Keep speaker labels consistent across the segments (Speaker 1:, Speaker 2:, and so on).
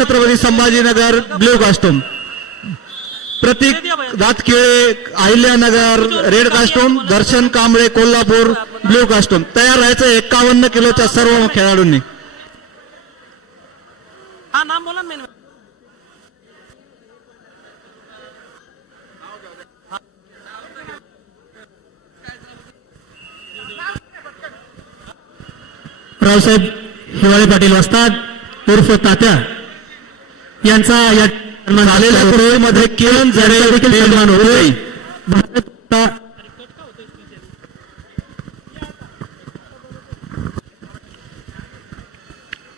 Speaker 1: Chhatrapati Sambhajinagar blue costume Pratik Datkile Ahilyanagar red costume Darshan Kamble Kolhapur blue costume तयार राहायचं एकावन्न किलोच्या सर्व खेळाडूंनी.
Speaker 2: रावसाहेब हिवाळे पाटील वस्ताद उर्फ तात्या. यांचा या
Speaker 1: झालेल्या कुस्तीमध्ये किरण जरे
Speaker 2: देखील होतोय
Speaker 1: होईल.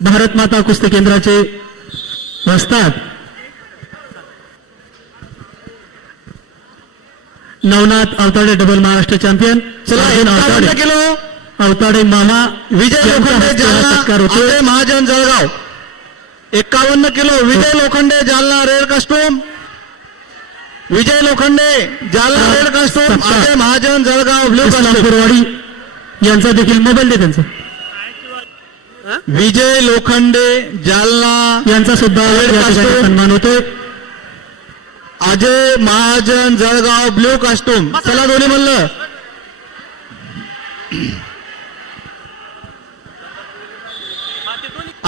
Speaker 2: भारत माता कुस्ती केंद्राचे वस्ताद नवनाथ अवताडे डबल महाराष्ट्र चॅम्पियन
Speaker 1: चला
Speaker 2: अवताडे. मामा
Speaker 1: विजय
Speaker 2: सत्कार
Speaker 1: महाजन जळगाव. एकावन्न kilo Vijay Lokhande Jalna red costume. Vijay Lokhande Jalna red costume. Ajay Mahajan Jalgaon blue costume.
Speaker 2: Islampurwadi यांचा देखील मोबाईल दे त्यांचा.
Speaker 1: विजय लोखंडे जालना
Speaker 2: यांचा सुद्धा. सन्मान होतोय.
Speaker 1: Ajay Mahajan Jalgaon blue costume. चला दोन्ही म्हणलं.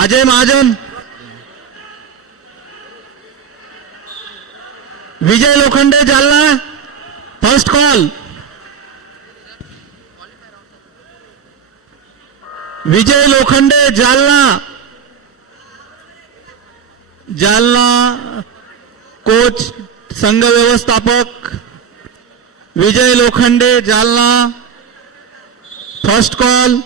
Speaker 1: Ajay Mahajan. Vijay Lokhande Jalna first call Vijay Lokhande Jalna. Jalna coach संघ व्यवस्थापक विजय लोखंडे जालना फ़र्स्ट कॉल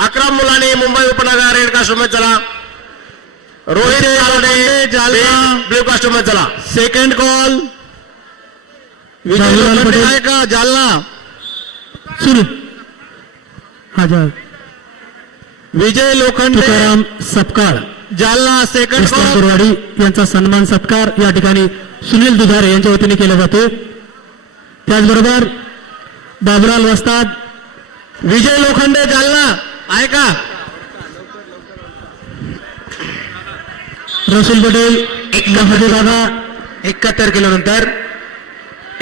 Speaker 3: अकरा मुलांनी मुंबई उपनगर मध्ये चला। रोहित. ब्ल्यू कास्टूममध्ये चला.
Speaker 1: Second call Vijay
Speaker 2: Patel.
Speaker 1: आहे का? जालना.
Speaker 2: सुरू. हजार
Speaker 1: विजय लोखंडे.
Speaker 2: तुकाराम सपकाळ.
Speaker 1: जालना सेकंड कॉल
Speaker 2: इस्लामपूरवाडी यांचा सन्मान सत्कार या ठिकाणी सुनील दुधारे यांच्या वतीने केला जातो. त्याचबरोबर बाबुलाल वस्ताद.
Speaker 1: विजय लोखंडे जालना. आहे का?
Speaker 2: रसूल पटेल महादेव दादा
Speaker 3: एकाहत्तर किलो नंतर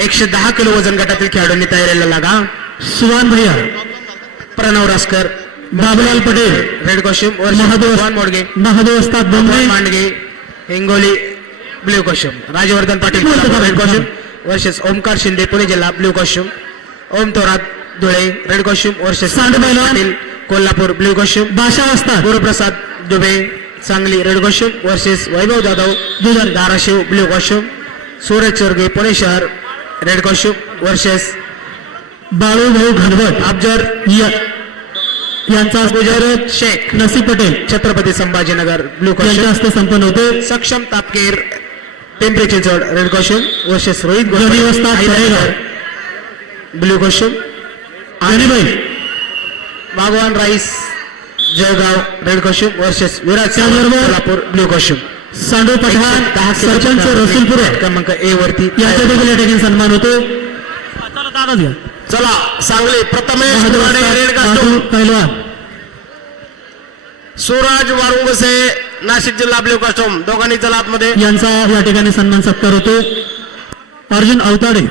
Speaker 3: एकशे दहा किलो वजन गटातील खेळाडूंनी तयारीला लागा.
Speaker 2: सुवान भैया
Speaker 3: Pranav Raskar
Speaker 2: Babulal Patel
Speaker 3: red costume
Speaker 2: Mahadev
Speaker 3: Modge
Speaker 2: Mahadev
Speaker 3: Hingoli blue costume Rajvardhan Patil red costume versus Omkar Shinde Pune जिल्हा blue costume Om Thorat Dhule red costume. Patil Kolhapur blue costume
Speaker 2: Basha वस्ताद
Speaker 3: Guruprasad Dube Sangli red costume versus Vaibhav Jadhav
Speaker 2: Dudhare.
Speaker 3: Dharashiv blue costume Suraj Chorge Pune शहर red costume versus
Speaker 2: Balu भाऊ घनवट
Speaker 3: अफजर
Speaker 2: या- यांचा
Speaker 3: गुजर शेख
Speaker 2: नसीब पटेल.
Speaker 3: छत्रपती संभाजीनगर
Speaker 2: यांच्या
Speaker 3: costume
Speaker 2: हस्ते संपन्न होते.
Speaker 3: Saksham Tapkir Pimpri Chinchwad red costume versus Rohit Hyderabad, blue costume
Speaker 2: Anibai
Speaker 3: Bhagwan Rais. Jalgaon red costume versus Viraj Kolhapur blue costume
Speaker 2: Sandu Pathan sarpanch Rasulpur.
Speaker 3: क्रमांक A वरती.
Speaker 2: यांच्या देखील या ठिकाणी सन्मान होतो.
Speaker 4: चला दादा
Speaker 2: घ्या
Speaker 3: चला सांगली प्रथमेश रेड कॉस्ट्युम
Speaker 2: पहिलवान.
Speaker 3: सूरज वारुंगसे नाशिक जिल्हा ब्ल्यू कॉस्ट्युम दोघांनी चला आतमध्ये.
Speaker 2: यांचा या ठिकाणी सन्मान सत्कार होतो. अर्जुन अवताडे.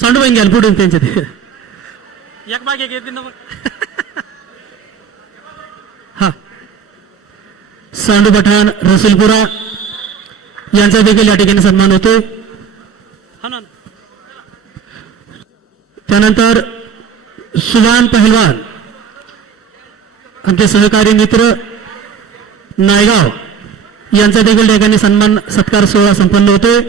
Speaker 2: सांडूबाई घ्याल पुढे त्यांच्या ते
Speaker 4: एक बाग एक येते ना मग.
Speaker 2: हा. सांडू पठाण रसूलपुरा यांचा देखील या ठिकाणी सन्मान होतो. त्यानंतर सुभान पहलवान आमचे सहकारी मित्र नायगाव यांचा देखील ठिकाणी सन्मान सत्कार सोहळा संपन्न होतोय.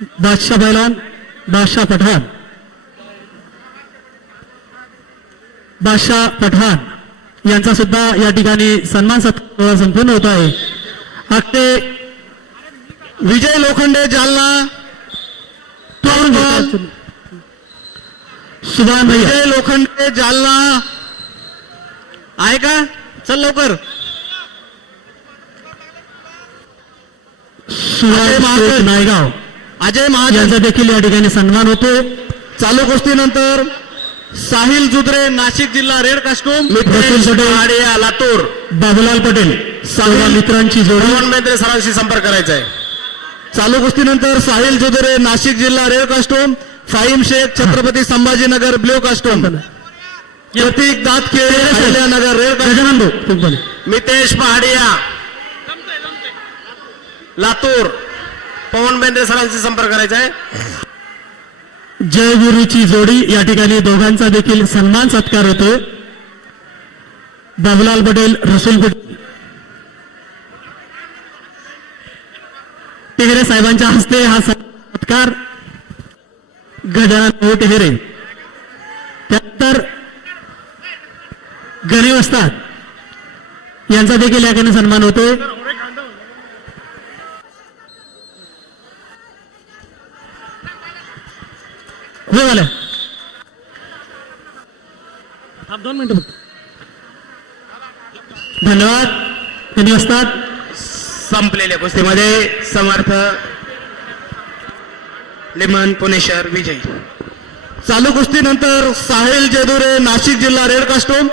Speaker 2: बादशाह पहलवान बादशाह पठाण। बादशाह पठाण यांचा सुद्धा या ठिकाणी सन्मान सत्कार संपन्न होत आहे. अगदी
Speaker 1: विजय लोखंडे जालना
Speaker 2: सुभान भैया।
Speaker 1: विजय लोखंडे जालना। आहे का? चल लवकर.
Speaker 2: शेख नायगाव।
Speaker 1: अजय महाजन
Speaker 2: देखील या ठिकाणी सन्मान होतोय
Speaker 1: चालू कुस्तीनंतर साहिल जुद्रे नाशिक जिल्हा रेड कास्टूम
Speaker 3: लातूर.
Speaker 2: बाबूलाल पटेल. सर्व मित्रांची जोडी.
Speaker 3: सरांशी संपर्क करायचा आहे
Speaker 1: चालू कुस्तीनंतर साहिल जुद्रे नाशिक जिल्हा red costume Fahim Shaikh Chhatrapati Sambhajinagar blue costume. Pratik Datkhele Ahilyanagar red.
Speaker 3: Mitesh Pahadia. Latur. Pavan Bendre सरांशी संपर्क करायचा आहे.
Speaker 2: जयगुरूची जोडी. या ठिकाणी दोघांचा देखील सन्मान सत्कार होतोय. बाबूलाल पटेल रसूल पटेल. टेहरे साहेबांच्या हस्ते हा सत्कार. गजानन भाऊ टेहरे. त्यानंतर गणे असतात यांचा देखील या ठिकाणी सन्मान होतोय. हो झालं.
Speaker 4: थांब दोन मिनिटं फक्त.
Speaker 2: धन्यवाद. गणे वस्ताद
Speaker 3: संपलेल्या कुस्तीमध्ये समर्थ लिमन पुणे शहर विजयी.
Speaker 1: चालू कुस्तीनंतर साहिल जेदुरे नाशिक जिल्हा रेड कास्टूम